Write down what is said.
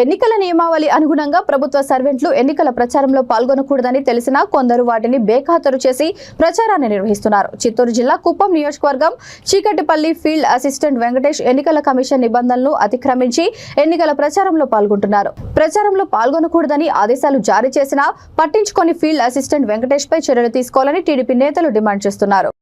ఎన్నికల నియమావళి అనుగుణంగా ప్రభుత్వ సర్వెంట్లు ఎన్నికల ప్రచారంలో పాల్గొనకూడదని తెలిసినా కొందరు వాటిని బేఖాతరు చేసి ప్రచారాన్ని నిర్వహిస్తున్నారు. చిత్తూరు జిల్లా కుప్పం నియోజకవర్గం చీకటిపల్లి ఫీల్డ్ అసిస్టెంట్ వెంకటేష్ ఎన్నికల కమిషన్ నిబంధనలు అతిక్రమించి ఎన్నికల ప్రచారంలో పాల్గొంటున్నారు. ప్రచారంలో పాల్గొనకూడదని ఆదేశాలు జారీ చేసినా పట్టించుకొని ఫీల్డ్ అసిస్టెంట్ వెంకటేష్ పై చర్యలు తీసుకోవాలని టీడీపీ నేతలు డిమాండ్ చేస్తున్నారు.